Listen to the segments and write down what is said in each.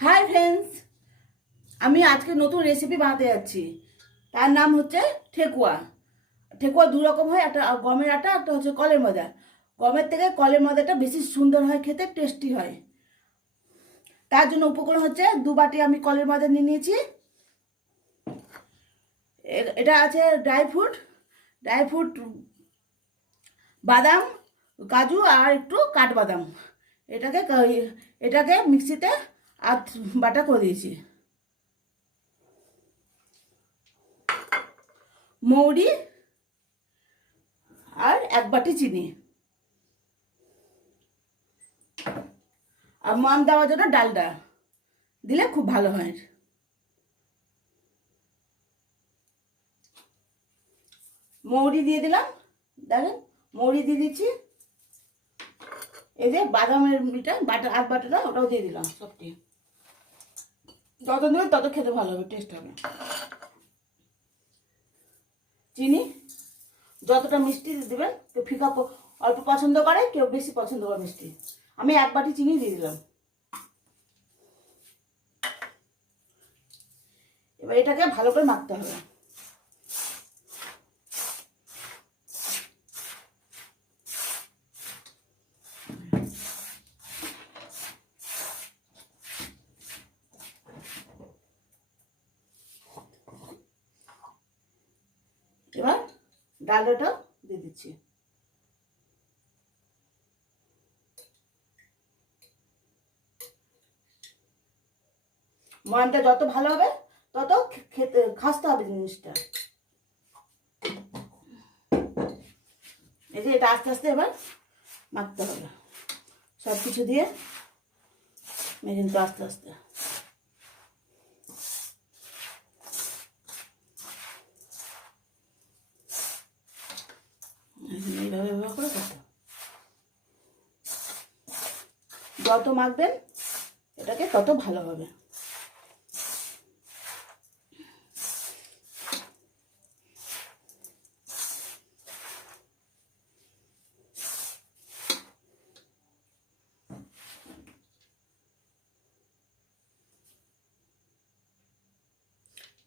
Hi friends, আমি আজকে নতুন রেসিপি বানাতে যাচ্ছি। তার নাম হচ্ছে ঠেকুয়া। ঠেকুয়া দু রকম হয়, একটা গমের আটা, একটা হচ্ছে কলের ময়দা। গমের থেকে কলের ময়দাটা বেশি সুন্দর হয়, খেতে টেস্টি হয়। তার জন্য উপকরণ হচ্ছে 2 বাটি আমি কলের ময়দা নিয়ে নিয়েছি। এটা আছে ড্রাই ফ্রুট বাদাম, কাজু আর একটু কাঠবাদাম। এটাকে এটাকে মিক্সিতে বাটা করে দিয়েছি। মৌরি আর 1 বাটি চিনি, আর ময়াম দেওয়ার জন্য ডালডা দিলে খুব ভালো হয়। মৌরি দিয়ে দিলাম, দেখেন মৌরি দিয়ে দিচ্ছি। এই যে বাদামের বাটাটা ওটাও দিয়ে দিলাম। সবটি যত দেবেন তত খেতে ভালো হবে, টেস্ট হবে। চিনি যতটা মিষ্টি দেবেন, কেউ ফিকা অল্প পছন্দ করে, কেউ বেশি পছন্দ করে মিষ্টি। আমি 1 বাটি চিনি দিয়ে দিলাম। এবার এটাকে ভালো করে মাখতে হবে। এবার ডালটাও দিয়ে দিচ্ছি। ময়ামটা যত ভালো হবে তত খেতে খাসতে হবে জিনিসটা। এই যে এটা আস্তে আস্তে এবার মাখতে হবে, সব কিছু দিয়ে মেখে নিতে আস্তে আস্তে। এইভাবে করে করতে, যত মাখবেন এটাকে তত ভালো হবে।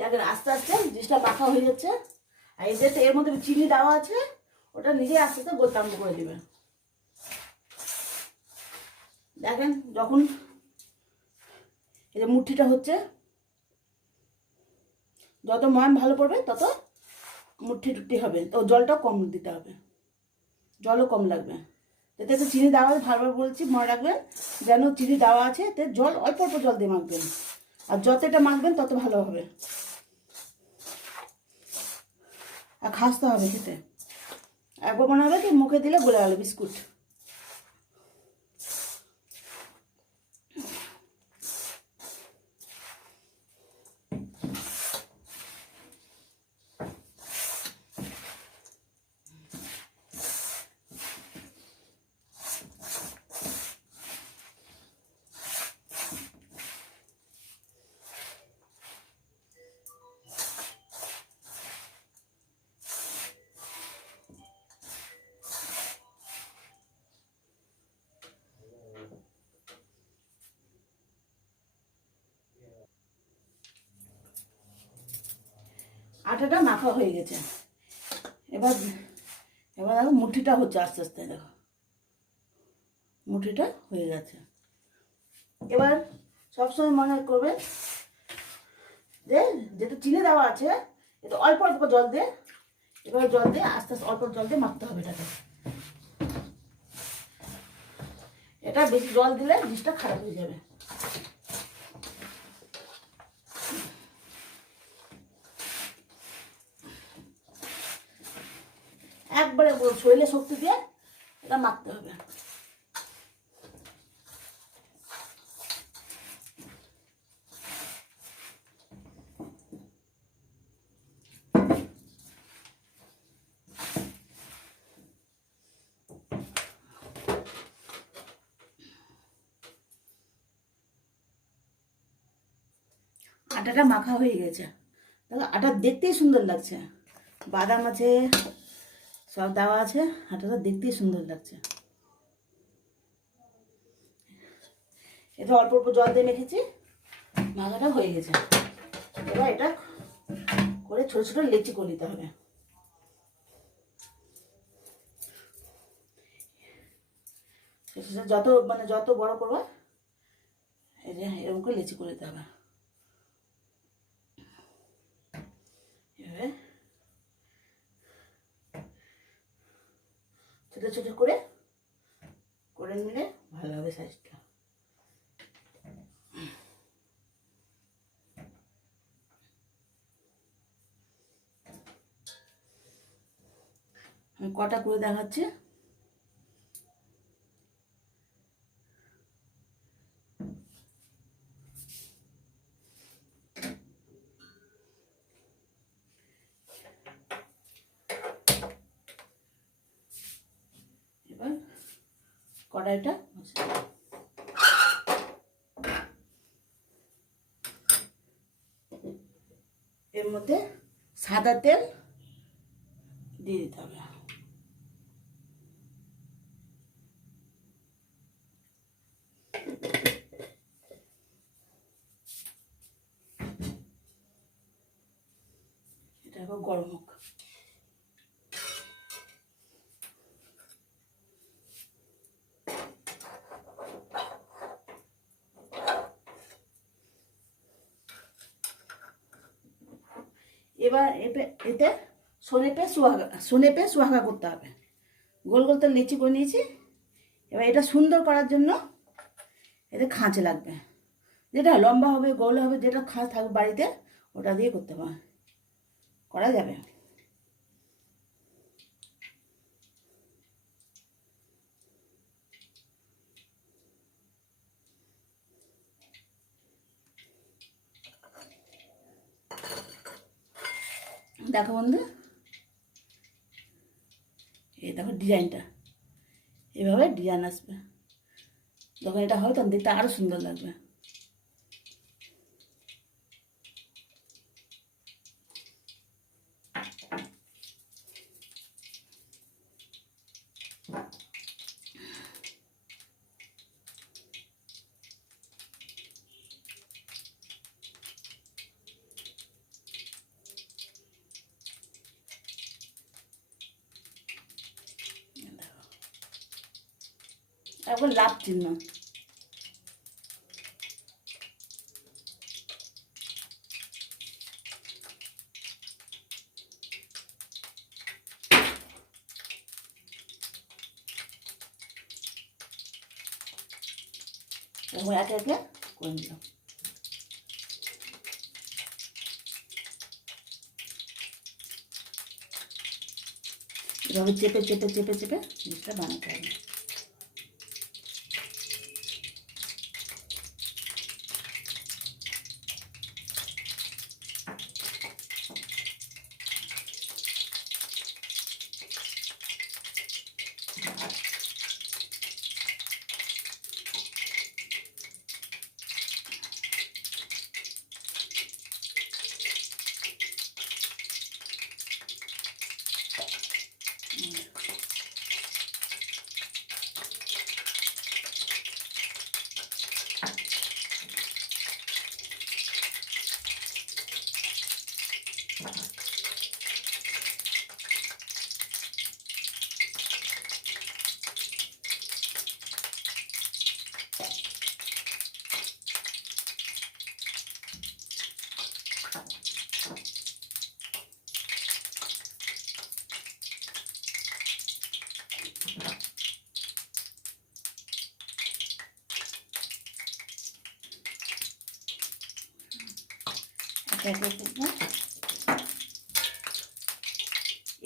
দেখেন আস্তে আস্তে জিনিসটা মাখা হয়ে যাচ্ছে। আর এই যে এর মধ্যে চিনি দেওয়া আছে, ওটা নিজে আস্তে আস্তে গোলতে আরম্ভ করে দেবেন। দেখেন যখন এই যে মুঠিটা হচ্ছে, যত ময়াম ভালো পড়বে তত মুঠি হবে, তো জলটাও কম দিতে হবে, জলও কম লাগবে। এতে তো চিনি দেওয়া আছে, ভালোভাবে বলছি, মনে রাখবেন যেন চিনি দেওয়া আছে, এতে জল অল্প অল্প জল দিয়ে মাখবেন। আর যত এটা মাখবেন তত ভালো হবে, আর খাসতে হবে খেতে। একবার মনে হবে কি মুখে দিলে গলে গেল বিস্কুট। আটাটা মাখা হয়ে গেছে। এবার এবার দেখো মুঠিটা হচ্ছে আস্তে আস্তে, দেখো মুঠিটা হয়ে গেছে। এবার সবসময় মনে করবেন যে যেটা চিনি দেওয়া আছে, এটা অল্প অল্প জল দিয়ে, এবার জল দিয়ে আস্তে আস্তে অল্প জল দিয়ে মাখতে হবে এটাকে। এটা বেশি জল দিলে জিনিসটা খারাপ হয়ে যাবে। একবারে শরীরে শক্তি দিয়ে এটা মাখতে হবে। আটাটা মাখা হয়ে গেছে, দেখো আটা দেখতেই সুন্দর লাগছে, বাদাম আছে, সব দেওয়া আছে, আটাটা দেখতেই সুন্দর লাগছে। এটা অল্প অল্প জল দিয়ে মেখেছি, মাখাটা হয়ে গেছে। এবার এটা করে ছোট ছোট লেচি করে নিতে হবে। যত বড় করবো এই যে এরকম করে লেচি করে দিতে হবে। এভাবে ছোট ছোট করে নিলে ভালো হবে সাইজটা। আমি কটা করে দেখাচ্ছি। এবার কড়াইটা এর মধ্যে সাদা তেল দিয়ে দিতে হবে। এটা এখন গরম হোক। এবার এতে সনেপে সোহাগা করতে হবে। গোল গোল তো লিচি করে নিয়েছি। এবার এটা সুন্দর করার জন্য এতে খাঁচ লাগবে, যেটা লম্বা হবে গোল হবে, যেটা খাঁচ থাকবে বাড়িতে ওটা দিয়ে করতে করা যাবে। দেখো বন্ধু, এই দেখো ডিজাইনটা, এভাবে ডিজাইন আসবে। যখন এটা হবে তখন দেখতে আরও সুন্দর লাগবে। এখন লাভ চিহ্ন। এবার একে একে করে নিলাম। এভাবে চেপে চেপে চেপে চেপে জিনিসটা বানাতে হবে।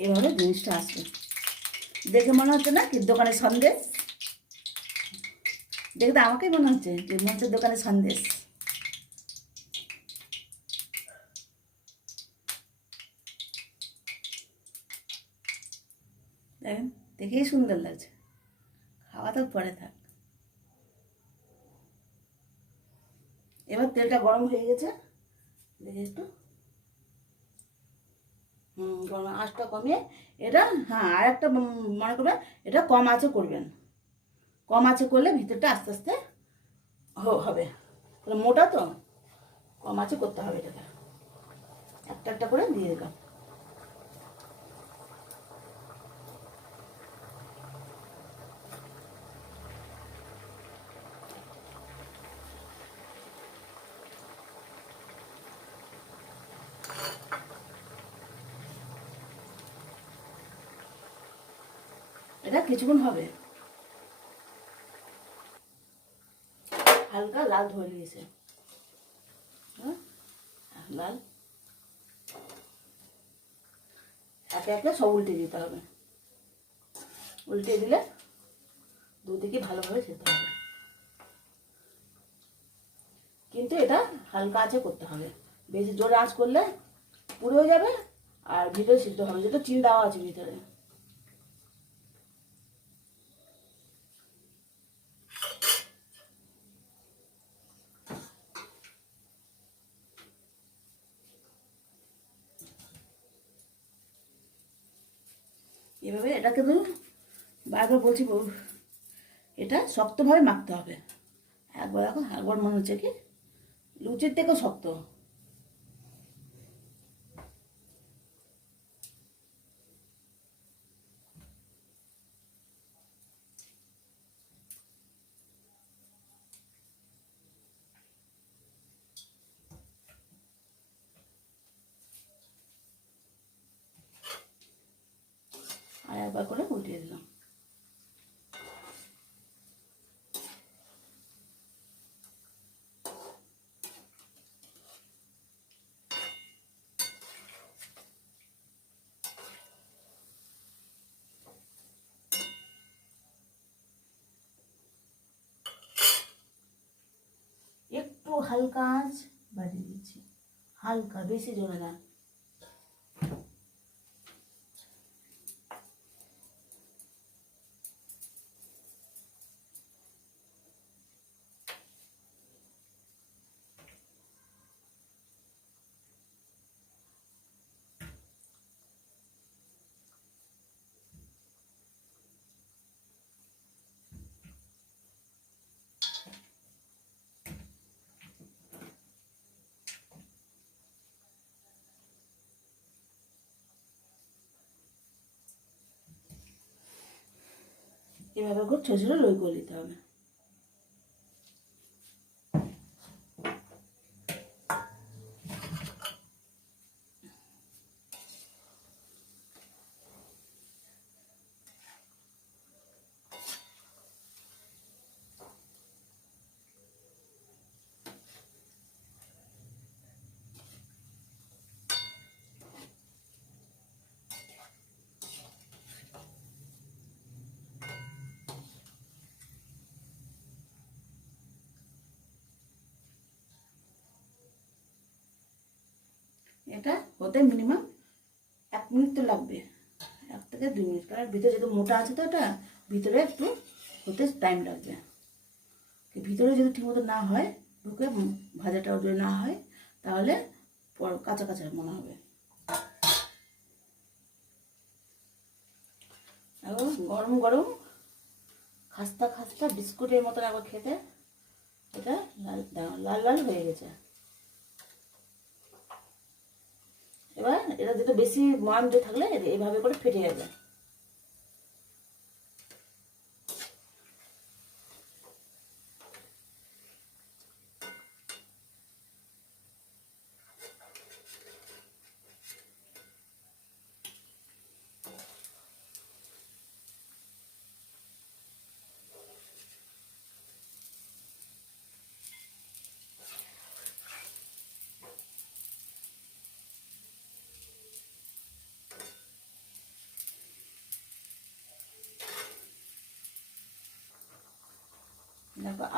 এভাবে জিনিসটা আসবে। দেখে মনে হচ্ছে না কি দোকানের সন্দেশ? দেখে তো আমাকেই মনে হচ্ছে যে মঞ্চের দোকানের সন্দেশ। দেখেন, দেখেই সুন্দর লাগছে। খাওয়া তো পরে থাক। এবার তেলটা গরম হয়ে গেছে, দেখে একটু গরম আঁচটা কমিয়ে এটা, হ্যাঁ আর একটা মনে করবেন এটা কম আঁচে করবেন। কম আঁচে করলে ভিতরটা আস্তে আস্তে হবে, মোটা তো কম আঁচে করতে হবে এটাকে। একটা একটা করে দিয়ে দিলাম। এটা কিছুক্ষণ হবে। হালকা লাল ধরে নিয়েছে, লাল। একে একে সব উল্টে দিতে হবে। উল্টে দিলে দুদিকে ভালোভাবে খেতে হবে, কিন্তু এটা হালকা আঁচে করতে হবে। বেশি জোরে আঁচ করলে পুড়ে যাবে আর ভিতরে সিদ্ধ হবে, যেটা চিন দেওয়া আছে ভিতরে। এভাবে এটাকে তো বারবার বলছি, এটা শক্তভাবে মাখতে হবে। একবার দেখো, একবার মনে হচ্ছে কি লুচির থেকেও শক্ত। আর একবার করে উল্টিয়ে দিলাম। একটু হালকা আঁচ বাড়িয়ে দিচ্ছি, হালকা, বেশি জোরে না। এভাবে করে ছোটো ছোটো লই করে দিতে হবে। এটা হতে মিনিমাম 1 মিনিট তো লাগবে, 1 থেকে 2 মিনিট, কারণ ভিতরে যেহেতু মোটা আছে তো এটা ভিতরে একটু হতে টাইম লাগবে। ভিতরে যদি ঠিকমতো না হয়, ঢুকে ভাজাটা যদি না হয়, তাহলে কাঁচা কাঁচা মনে হবে। এখন গরম গরম খাস্তা খাস্তা বিস্কুটের মতন একবার খেতে, এটা লাল লাল লাল হয়ে গেছে। এবার এটা যেটা বেশি ময়াম দিয়ে থাকলে এইভাবে করে ফেটে যাবে।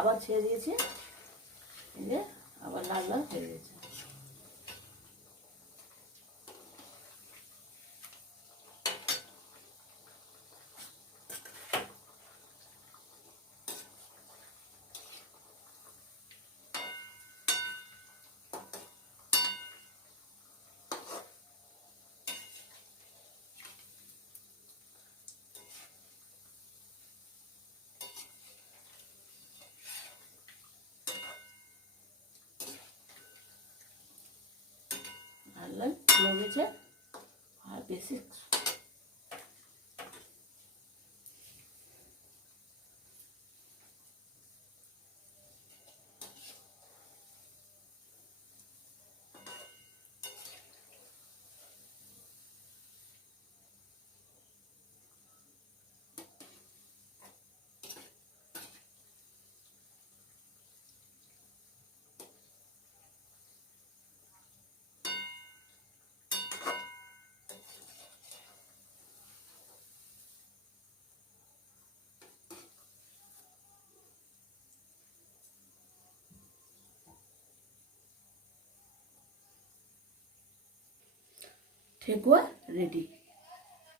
আবার ছেড়ে দিয়েছি, এই যে আবার লাল লাল হয়ে গেছে। গেছে আর বেশি ঠেকুয়া রেডি।